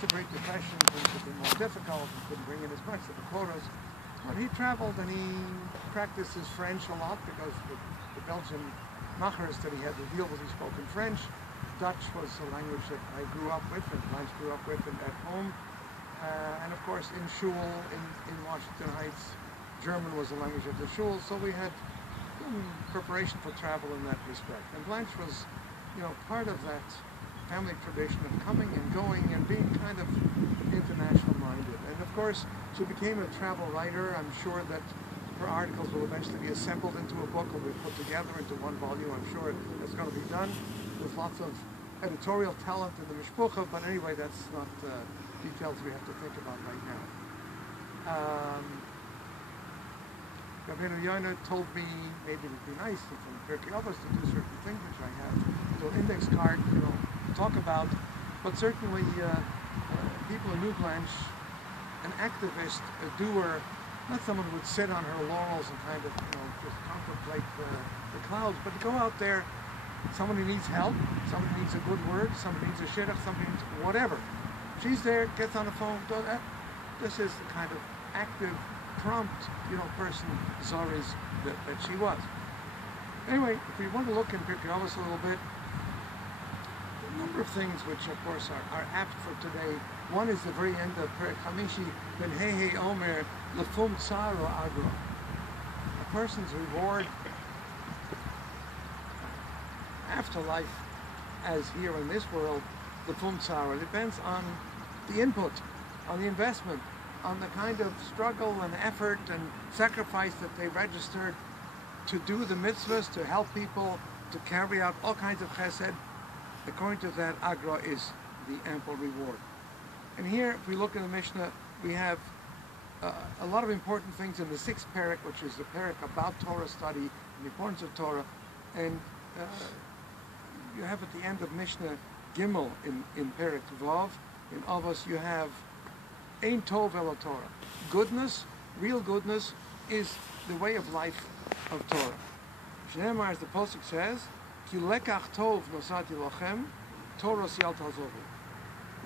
The Great Depression, things had been more difficult, he couldn't bring in as much of the quotas. But he traveled and he practiced his French a lot because the Belgian machers that he had to deal with, he spoke in French. Dutch was a language that I grew up with and Blanche grew up with at home. And of course in shul in Washington Heights, German was the language of the shul, so we had preparation for travel in that respect. And Blanche was, part of that family tradition of coming and going and being kind of international minded. And of course, she became a travel writer. I'm sure that her articles will eventually be assembled into a book or be put together into one volume. I'm sure it's going to be done with lots of editorial talent in the mishpucha, but anyway, that's not details we have to think about right now. Rabbi Leo told me maybe it would be nice from Pirkei Avos to do certain things, which I have a little index card, talk about, but certainly people who knew Blanche, an activist, a doer, not someone who would sit on her laurels and kind of, just contemplate the clouds, but to go out there, somebody needs help, somebody needs a good word, somebody needs a shidduch, somebody needs whatever. She's there, gets on the phone, does that. This is the kind of active, prompt, person, Zoris, that she was. Anyway, if we want to look in Pirkei Avos a little bit, a number of things which, of course, are apt for today. One is the very end of Perek Chamishi, Ben Hehe Omer, Lefum Tsaro Agro. A person's reward afterlife, as here in this world, Lefum Tsaro, depends on the input, on the investment, on the kind of struggle and effort and sacrifice that they registered to do the mitzvahs, to help people, to carry out all kinds of chesed. According to that, Agra is the ample reward. And here, if we look in the Mishnah, we have a lot of important things in the sixth parak, which is the parak about Torah study and the importance of Torah. And you have at the end of Mishnah Gimel in parak Vav, in Avos you have Ein Tov Elo Torah. Goodness, real goodness, is the way of life of Torah. Shneimar, as the Pasuk says, Ki lekach tov nosati lochem, Torah siyal tazovu.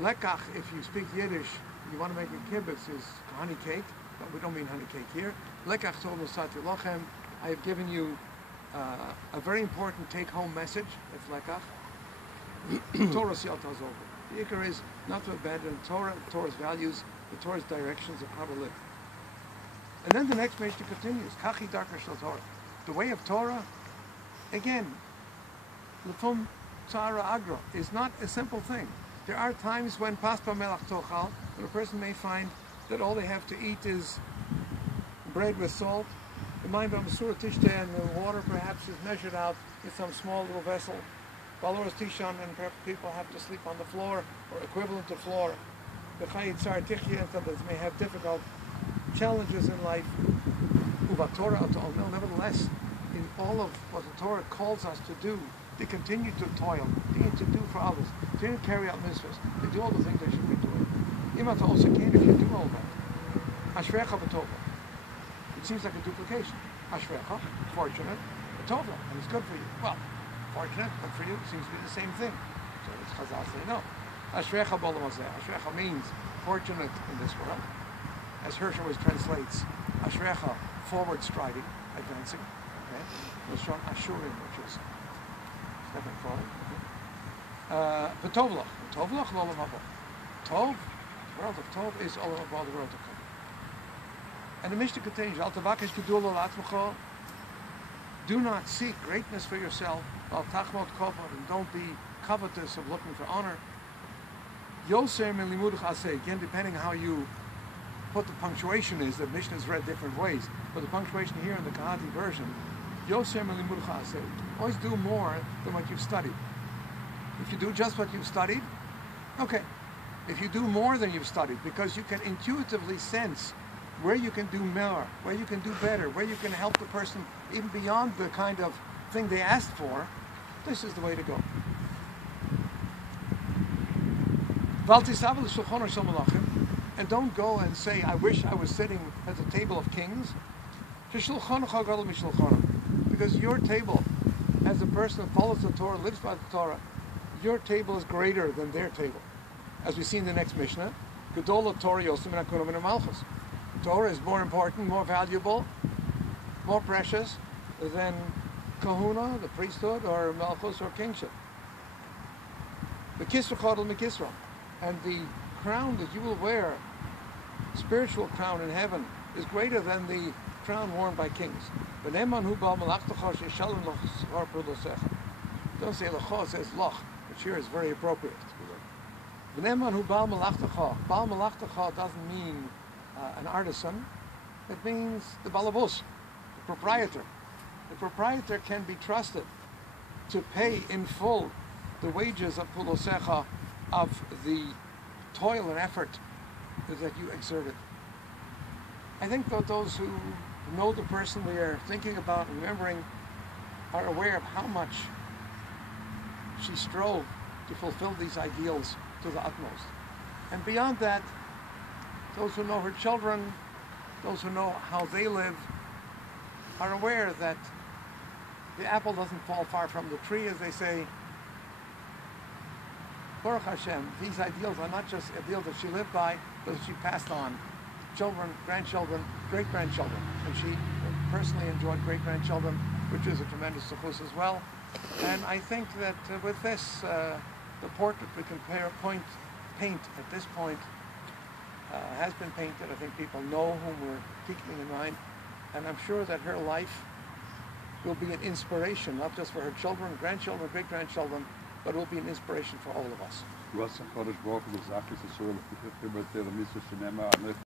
Lekach, if you speak Yiddish, you want to make a kibbutz, is honey cake, but we don't mean honey cake here. Lekach tov nosati lochem. I have given you a very important take-home message. It's lekach. Torah siyal tazovu. The ikar is not to abandon Torah, Torah's values, the Torah's directions of how to live. And then the next Mishnah continues. Kachi darka shel Torah. The way of Torah, again, Lefum Tzara Agra is not a simple thing. There are times when Paspa Melach Tochal, when a person may find that all they have to eat is bread with salt. The mind of Masura Tishte and the water perhaps is measured out in some small little vessel. Baloras Tishan, and perhaps people have to sleep on the floor or equivalent to floor. The Chayit Tzar Tichye and others may have difficult challenges in life. Nevertheless, in all of what the Torah calls us to do, they continue to toil, they need to do for others, they need to carry out mitzvahs, they do all the things they should be doing. Imata also can if you do all that. Ashrecha b'tova. It seems like a duplication. Ashrecha, fortunate, b'tova, and it's good for you. Well, fortunate, good for you, seems to be the same thing. So it's Chazal say no. Ashrecha b'olam hazeh. Ashrecha means fortunate in this world. As Hirsch always translates, Ashrecha, forward striding, advancing. Okay? Lashon Ashurim, which is stepping forward. V'tovlach. V'tovlach l'olam haba. Tov, the world of Tov, is olam haba, the world of Tov. And the Mishnah continues, Al tavakesh gedul l'atmecha. Do not seek greatness for yourself. Al tachmot kavod, and don't be covetous of looking for honor. Yoser min limudach aseh. Again, depending how you what the punctuation is, the Mishnah is read different ways, but the punctuation here in the Kahati version, Yosem Elimudcha, always do more than what you've studied. If you do just what you've studied, okay. If you do more than you've studied, because you can intuitively sense where you can do more, where you can do better, where you can help the person even beyond the kind of thing they asked for, this is the way to go. And don't go and say, I wish I was sitting at the table of kings. Because your table, as a person who follows the Torah, lives by the Torah, your table is greater than their table. as we see in the next Mishnah, Gedola Torah Yosem and Akuna Min Malchus. Torah is more important, more valuable, more precious than kahuna, the priesthood, or Malchus, or kingship. The Kisra Chodel Mikisra. And the crown that you will wear, spiritual crown in heaven, is greater than the crown worn by kings. Don't say Lacha, it says Lach, which here is very appropriate. Baal Malachtacha doesn't mean an artisan, it means the balabus, the proprietor. The proprietor can be trusted to pay in full the wages of Pulosecha, of the toil and effort that you exerted. I think that those who know the person we are thinking about and remembering are aware of how much she strove to fulfill these ideals to the utmost. And beyond that, those who know her children, those who know how they live, are aware that the apple doesn't fall far from the tree, as they say. Baruch Hashem, these ideals are not just ideals that she lived by, but that she passed on. Children, grandchildren, great-grandchildren. And she personally enjoyed great-grandchildren, which is a tremendous success as well. And I think that with this, the portrait we can paint at this point has been painted. I think people know whom we're keeping in mind. And I'm sure that her life will be an inspiration, not just for her children, grandchildren, great-grandchildren, but will be an inspiration for all of us.